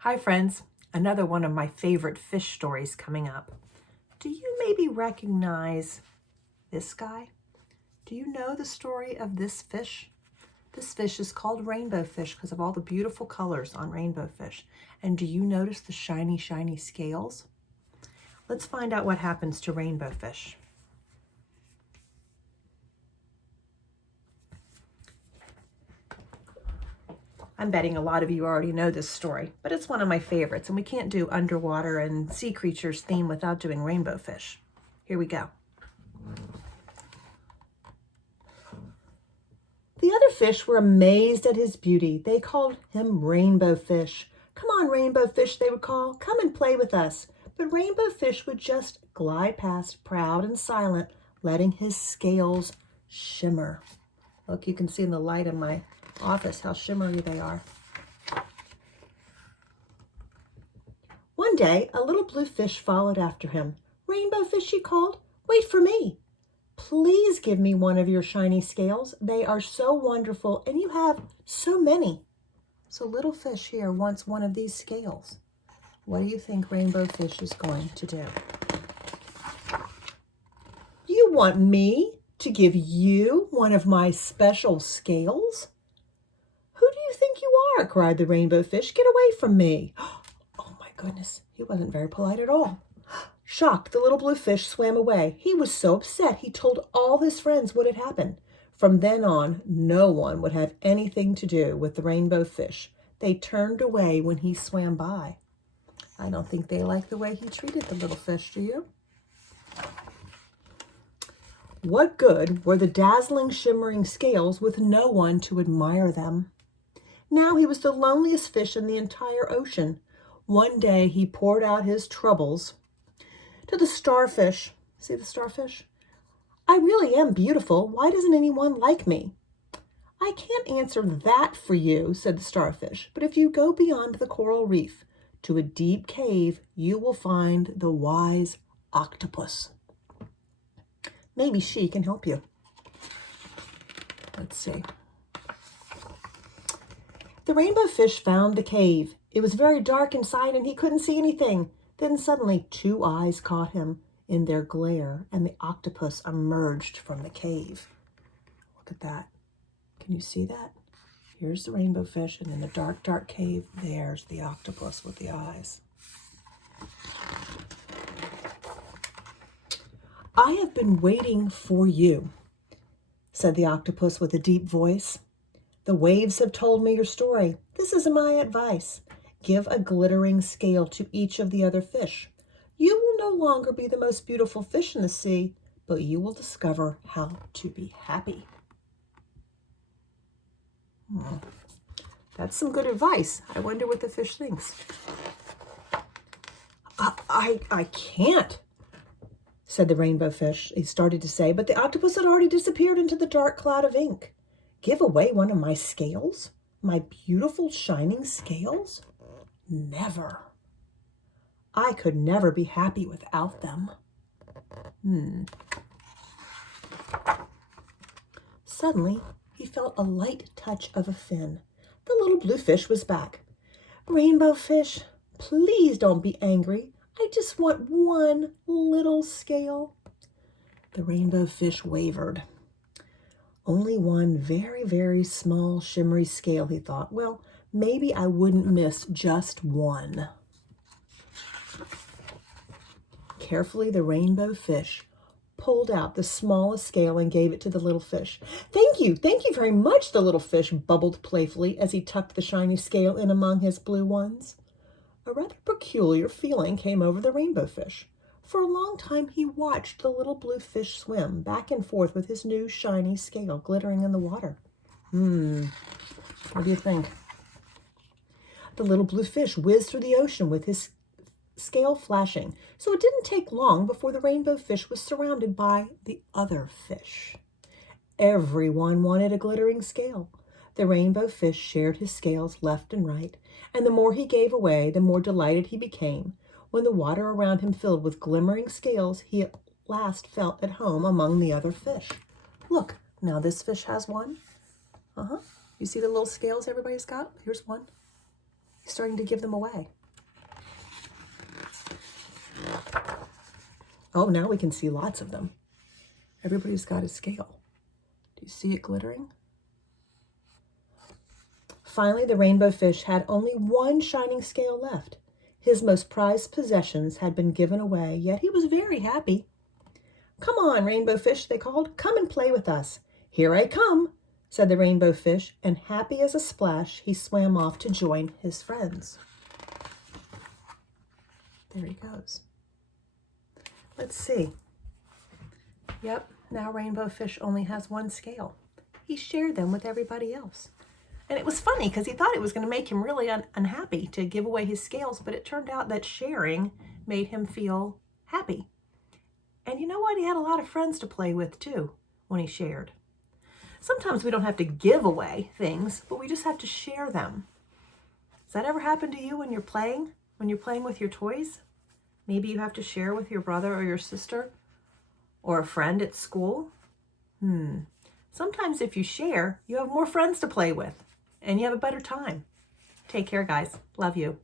Hi friends, another one of my favorite fish stories coming up. Do you maybe recognize this guy? Do you know the story of this fish? This fish is called rainbow fish because of all the beautiful colors on rainbow fish. And do you notice the shiny, shiny scales? Let's find out what happens to rainbow fish. I'm betting a lot of you already know this story, but it's one of my favorites, and we can't do underwater and sea creatures theme without doing rainbow fish. Here we go. The other fish were amazed at his beauty. They called him Rainbow Fish. Come on, Rainbow Fish, they would call. Come and play with us. But Rainbow Fish would just glide past, proud and silent, letting his scales shimmer. Look, you can see in the light in my office how shimmery they are. One day, a little blue fish followed after him. Rainbow Fish, she called, wait for me. Please give me one of your shiny scales. They are so wonderful, and you have so many. So little fish here wants one of these scales. What do you think Rainbow Fish is going to do? You want me to give you one of my special scales? Who do you think you are? Cried the Rainbow Fish. Get away from me. Oh my goodness, he wasn't very polite at all. Shocked, the little blue fish swam away. He was so upset he told all his friends what had happened. From then on, no one would have anything to do with the rainbow fish. They turned away when he swam by. I don't think they liked the way he treated the little fish, do you? What good were the dazzling, shimmering scales with no one to admire them? Now he was the loneliest fish in the entire ocean. One day he poured out his troubles to the starfish. See the starfish? I really am beautiful. Why doesn't anyone like me? I can't answer that for you, said the starfish, but if you go beyond the coral reef to a deep cave, you will find the wise octopus. Maybe she can help you. Let's see. The rainbow fish found the cave. It was very dark inside and he couldn't see anything. Then suddenly 2 eyes caught him in their glare and the octopus emerged from the cave. Look at that. Can you see that? Here's the rainbow fish, and in the dark, dark cave, there's the octopus with the eyes. I have been waiting for you, said the octopus with a deep voice. The waves have told me your story. This is my advice. Give a glittering scale to each of the other fish. You will no longer be the most beautiful fish in the sea, but you will discover how to be happy. That's some good advice. I wonder what the fish thinks. I can't, said the rainbow fish. He started to say, but the octopus had already disappeared into the dark cloud of ink. Give away one of my scales? My beautiful shining scales? Never. I could never be happy without them. Suddenly, he felt a light touch of a fin. The little blue fish was back. Rainbow fish, please don't be angry. I just want one little scale. The rainbow fish wavered. Only one very, very small shimmery scale, he thought. Well, maybe I wouldn't miss just one. Carefully, the rainbow fish pulled out the smallest scale and gave it to the little fish. Thank you very much, the little fish bubbled playfully as he tucked the shiny scale in among his blue ones. A rather peculiar feeling came over the rainbow fish. For a long time he watched the little blue fish swim back and forth with his new shiny scale glittering in the water. What do you think? The little blue fish whizzed through the ocean with his scale flashing, so it didn't take long before the rainbow fish was surrounded by the other fish. Everyone wanted a glittering scale. The rainbow fish shared his scales left and right, and the more he gave away, the more delighted he became. When the water around him filled with glimmering scales, he at last felt at home among the other fish. Look, now this fish has one. You see the little scales everybody's got? Here's one. He's starting to give them away. Oh, now we can see lots of them. Everybody's got a scale. Do you see it glittering? Finally, the rainbow fish had only one shining scale left. His most prized possessions had been given away, yet he was very happy. "Come on, rainbow fish," they called. "Come and play with us." "Here I come," said the rainbow fish, and happy as a splash, he swam off to join his friends. There he goes. Let's see. Yep, now rainbow fish only has one scale. He shared them with everybody else. And it was funny because he thought it was going to make him really unhappy to give away his scales, but it turned out that sharing made him feel happy. And you know what? He had a lot of friends to play with too when he shared. Sometimes we don't have to give away things, but we just have to share them. Does that ever happen to you when you're playing? When you're playing with your toys? Maybe you have to share with your brother or your sister or a friend at school. Sometimes if you share, you have more friends to play with and you have a better time. Take care, guys. Love you.